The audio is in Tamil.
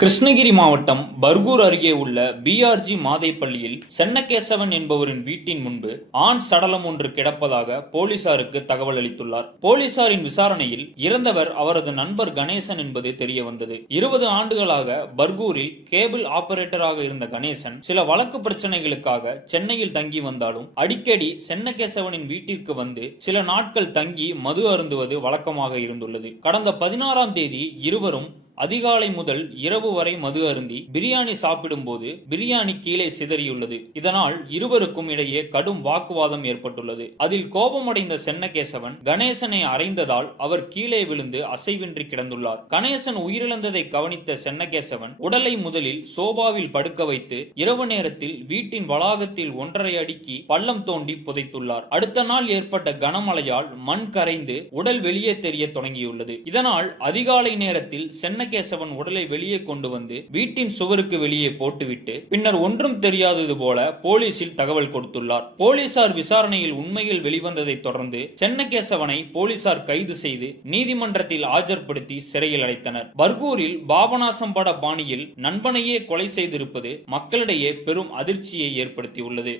கிருஷ்ணகிரி மாவட்டம் பர்கூர் அருகே உள்ள பிஆர்ஜி மாதைப்பள்ளியில் சென்னகேசவன் என்பவரின் வீட்டின் முன்பு ஆண் சடலம் ஒன்று கிடப்பதாக போலீசாருக்கு தகவல் அளித்துள்ளார். போலீசாரின் விசாரணையில் இறந்தவர் அவரது நண்பர் கணேசன் என்பது தெரிய வந்தது. 20 ஆண்டுகளாக பர்கூரில் கேபிள் ஆபரேட்டராக இருந்த கணேசன் சில வழக்கு பிரச்சனைகளுக்காக சென்னையில் தங்கி வந்தாலும் அடிக்கடி சென்னகேசவனின் வீட்டிற்கு வந்து சில நாட்கள் தங்கி மது அருந்துவது வழக்கமாக இருந்துள்ளது. கடந்த 16ஆம் தேதி இருவரும் அதிகாலை முதல் இரவு வரை மது அருந்தி பிரியாணி சாப்பிடும் போது பிரியாணி கீழே சிதறியுள்ளது. இதனால் இருவருக்கும் இடையே கடும் வாக்குவாதம் ஏற்பட்டுள்ளது. அதில் கோபமடைந்த சென்னகேசவன் கணேசனை அறைந்ததால் அவர் கீழே விழுந்து அசைவின்றி கிடந்துள்ளார். கணேசன் உயிரிழந்ததை கவனித்த சென்னகேசவன் உடலை முதலில் சோபாவில் படுக்க வைத்து இரவு நேரத்தில் வீட்டின் வளாகத்தில் 1.5 அடிக்கு பள்ளம் தோண்டி புதைத்துள்ளார். அடுத்த நாள் ஏற்பட்ட கனமழையால் மண் கரைந்து உடல் வெளியே தெரிய தொடங்கியுள்ளது. இதனால் அதிகாலை நேரத்தில் சென்னகேசவன் உடலை வெளியே கொண்டு வந்து வீட்டின் சுவருக்கு வெளியே போட்டுவிட்டு பின்னர் ஒன்றும் தெரியாதது போல போலீசில் தகவல் கொடுத்துள்ளார். போலீசார் விசாரணையில் உண்மையில் வெளிவந்ததை தொடர்ந்து சென்னகேசவனை போலீசார் கைது செய்து நீதிமன்றத்தில் ஆஜர்படுத்தி சிறையில் அடைத்தனர். பர்கூரில் பாபநாசம் பட பாணியில் நண்பனையே கொலை செய்திருப்பது மக்களிடையே பெரும் அதிர்ச்சியை ஏற்படுத்தியுள்ளது.